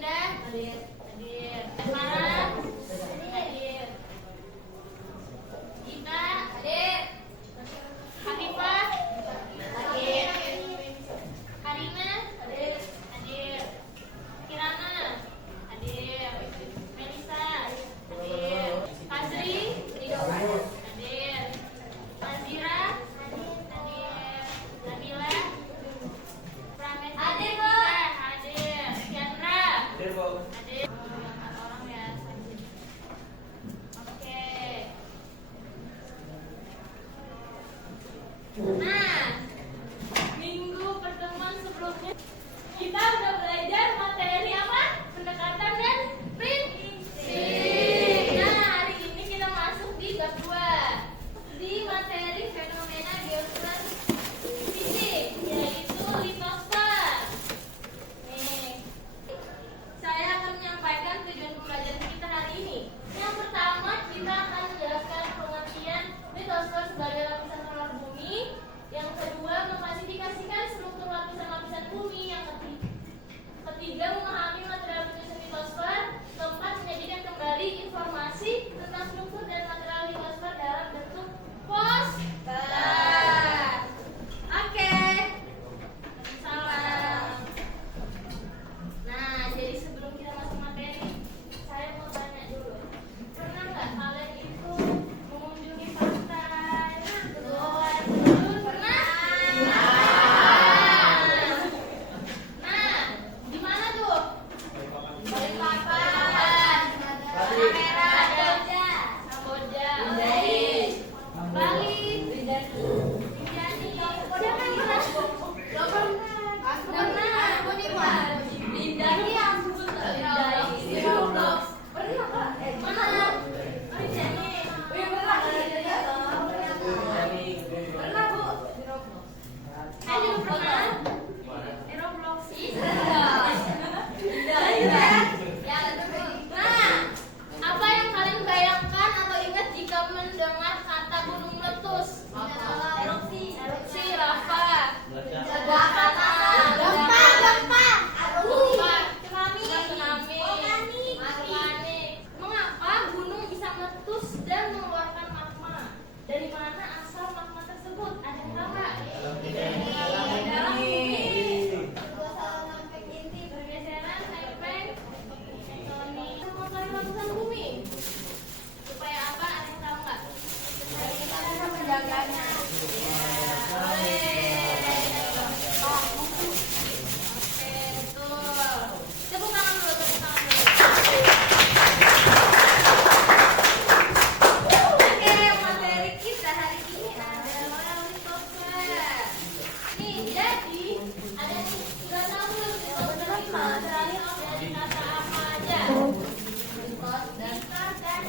Hadir. Hadir. Farah. Hadir. Gita. Hadir. Hanifah. Hadir. Karina. Hadir. Hadir. Kirana. Hadir. Melisa. Hadir. Fazri. Hadir. Nazira. Hadir. Nabila. Prameswari. Hadir, Bu. Hadir. Chandra. Hadir, Bu. Hadir. Orang ya. Oke. Nah, minggu pertemuan sebelumnya kita udah belajar materi apa? Pendekatan dan prinsip. Nah, hari ini kita masuk di bab 2 di materi fenomena geospasial fisik, yaitu litosfer. Nih, saya akan menyampaikan tujuan pembelajaran kita hari ini. Yang pertama, kita akan menjelaskan pengertian litosfer sebagai lapisan solar bumi. Yang kedua, mengklasifikasikan struktur lapisan-lapisan bumi. Yang ketiga, memahami material penyusun litosfer. Keempat, menyajikan kembali informasi tentang struktur dan material litosfer dalam bentuk poster. Oke. Salam. Nah, jadi sebelum kita masuk materi, saya mau tanya dulu. Pernah nggak kalian itu mengunjungi pantai? Pernah? Nah, di mana tuh? Balikpapan, Kamera, Samboja, Bali, Rinjani. Siapa yang pernah? Pernah. Rinjani yang Roblox. Pernah Kak? Mana? Rinjani. Pernah Bu? Saya juga pernah. Roblox. Nah, apa yang kalian bayangkan atau ingat jika mendengar kata gunung meletus? Erupsi, lava, gempa, tsunami, vulkanik. Mengapa gunung bisa meletus dan mengeluarkan magma? Dari mana asal magma tersebut? Ada yang tahu nggak? Dalam bumi. Pergeseran, lempeng, tektonik. Mengotori lapisan bumi. Supaya apa? Ada yang tahu nggak? Supaya kita bisa menjaganya. Oke, betul. Tepuk tangan dulu, tepuk tangan dulu. Oke, materi kita hari ini adalah litosfer. Nih, jadi ada nih, udah tahu belum litosfer itu berasal dari kata apa aja? Litosfer dan sfer.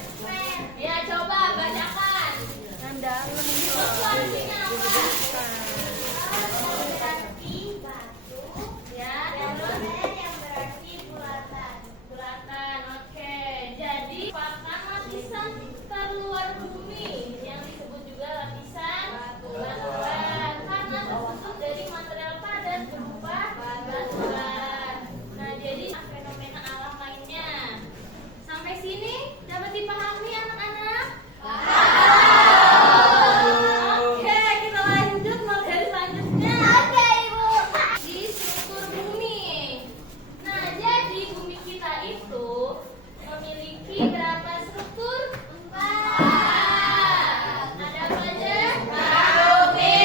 Ya, coba bacakan. Litos itu artinya apa? Berarti batu. Ya, terus yang berarti bulatan. Bulatan, oke. Jadi, merupakan lapisan terluar bumi yang disebut juga lapisan batuan karena tersusun dari material padat berupa batuan. Nah, jadi fenomena alam lainnya. Sampai sini dapat dipahami anak-anak? Oke, kita lanjut materi selanjutnya. Oke, Ibu. Di struktur bumi. Nah, jadi bumi kita itu memiliki berapa struktur? 4. Ada apa aja? Bumi,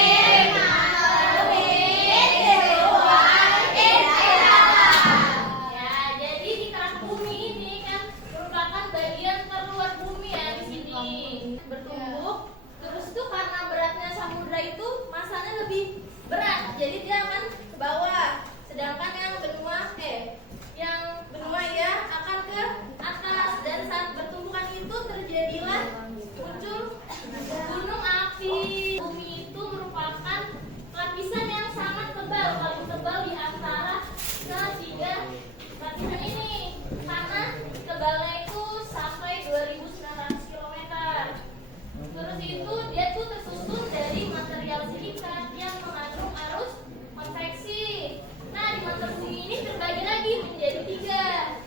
ya, jadi di kerak bumi ini kan merupakan bagian terluar bumi ya di sini. Bertumbuk. Terus tuh karena beratnya samudra itu masanya lebih berat, jadi dia akan ke bawah. Sedangkan yang benua ya akan ke atas, dan saat bertumbukan itu terjadilah muncul gunung api. Bumi itu merupakan lapisan yang sangat tebal, paling tebal di antara ketiga lapisan ini karena tebalnya itu sampai 2.900 km. Terus itu dia tuh tersusun dari material silikat yang mengandung arus konveksi. Nah, di mata bumi ini terbagi lagi menjadi 3.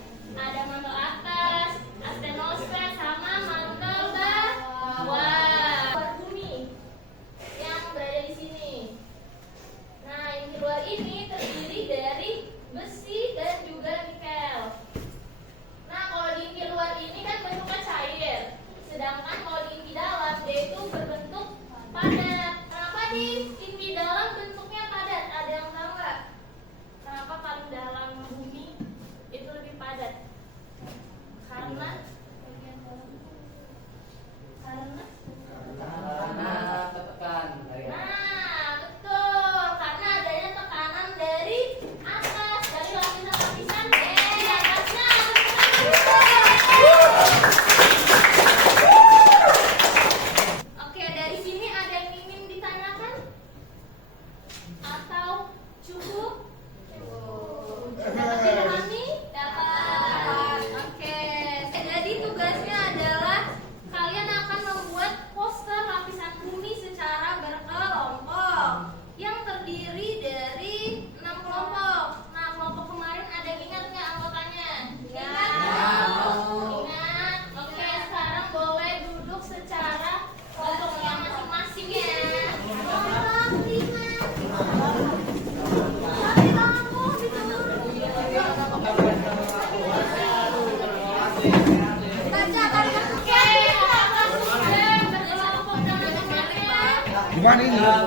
Bukan ini. Sudah.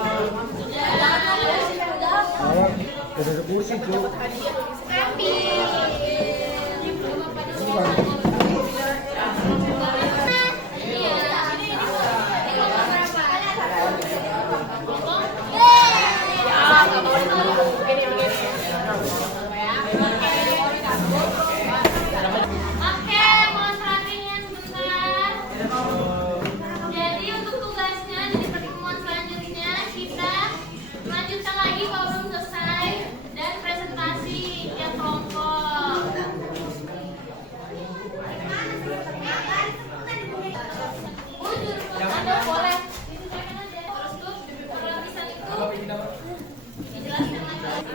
Udah rebusin tuh. Oke, mohon perhatiannya sebentar. Jadi untuk tugasnya di pertemuan selanjutnya kita lanjutkan lagi kalau belum selesai dan presentasi yang kelompok. Ada boleh disesuaikan aja. Terus tuh perlapisan itu dijelaskan lagi.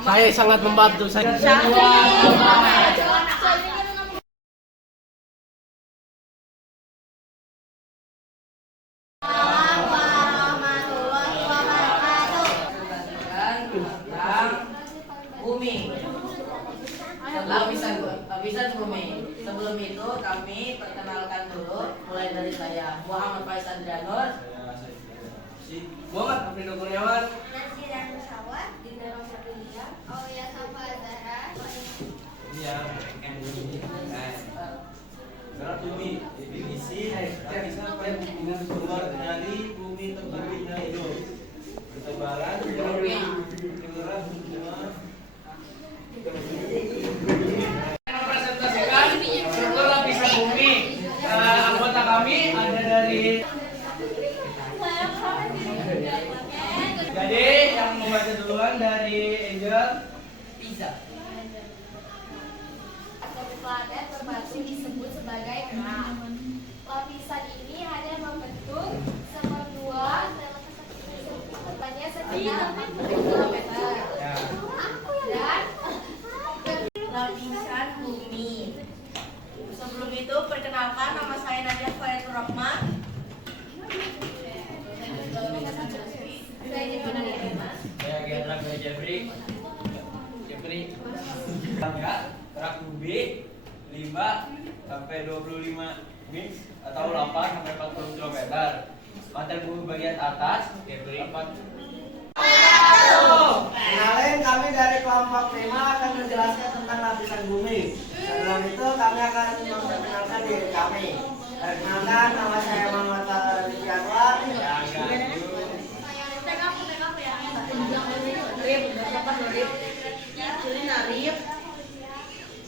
Saya sangat membantu saya. Bumi. Lapisan bumi. Sebelum itu kami perkenalkan dulu, mulai dari saya, Muhammad Faisal Janur. Muhammad Afrido Kurniawan. Gerak bumi, definisi bisa dengan keluar dari bumi terbitnya itu ketebalan keluaran semua Presentasikan struktur lapisan bumi. Anggota kami ada dari. Jadi yang membaca duluan dari Angel. Pizza. Planet berbatu disebut sebagai kerak. Lapisan ini hanya membentuk seperdua sepanjangnya sekitar 40 km. Dan Lapisan bumi. Sebelum itu perkenalkan, nama saya Nadia Fayatur Rahma. Saya Gendra Jeffrey. gerak bumi 5 sampai 25 mil atau 8 sampai 40 km. Material bumi bagian atas 4. Kenalin, kami dari kelompok 5 akan menjelaskan tentang lapisan bumi. Sebelum itu kami akan memperkenalkan diri kami. Perkenalkan, nama saya Muhammad Anwar.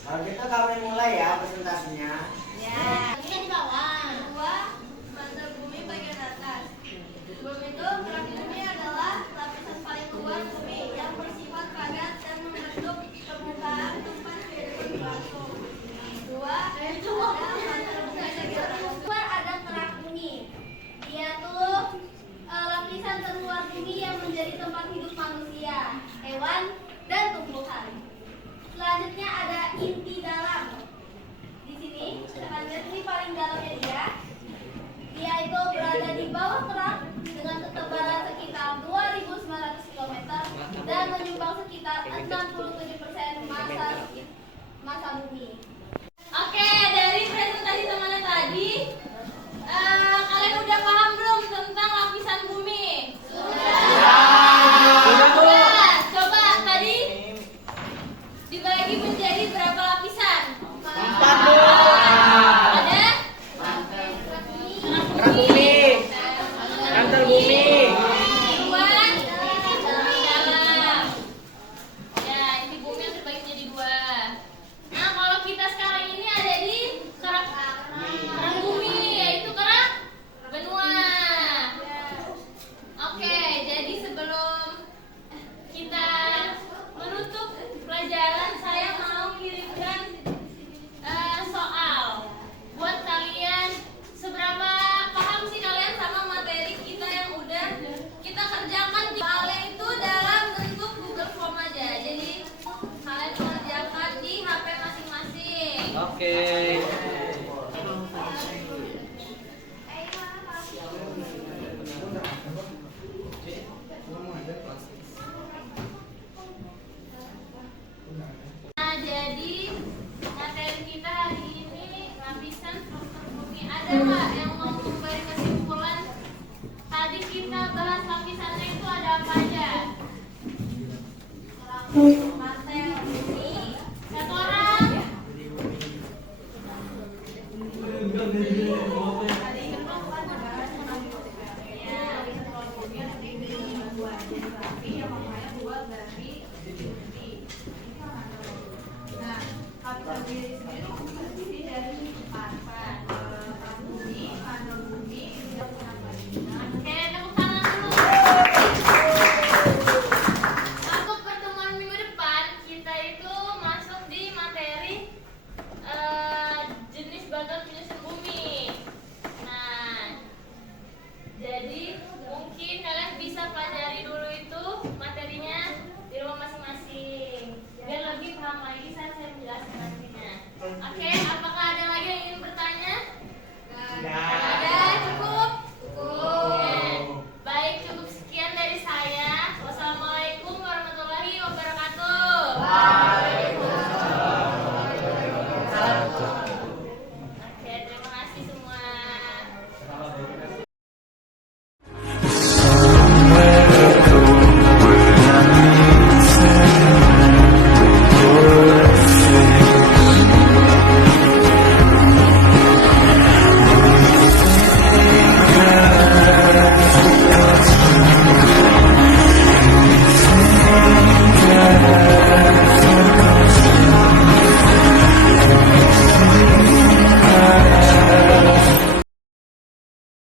Kalau gitu kami mulai ya presentasinya. ini di bawah. Dua, mantel bumi bagian atas. Sebelum itu, kerak bumi adalah lapisan paling luar bumi yang bersifat padat dan membentuk permukaan tempat kehidupan berlangsung. Dua, ada mantel bumi bagian atas. Dua, ada kerak bumi. Dia tuh lapisan terluar bumi yang menjadi tempat hidup manusia, hewan, dan tumbuhan. Selanjutnya ada inti dalam. Di sini, selanjutnya ini paling dalamnya dia. Dia itu berada di bawah kerak dengan ketebalan sekitar 2.900 km dan menyumbang sekitar 67% massa bumi. Oke, dari presentasi temannya tadi, kalian udah paham belum tentang lapisan bumi? Sudah. Coba tadi dibagi menjadi berapa lapisan? 4. Ada? Kerak bumi. Mantel bumi. Dua. Dalam. Ya, inti bumi yang terbagi menjadi 2. Nah, kalau kita sekarang Oke. Nah, jadi materi kita hari ini lapisan struktur bumi. Ada nggak yang mau memberi kesimpulan? Tadi kita bahas lapisannya itu ada apa aja? Materi bumi. Satu orang. Nah, lapisan bumi sendiri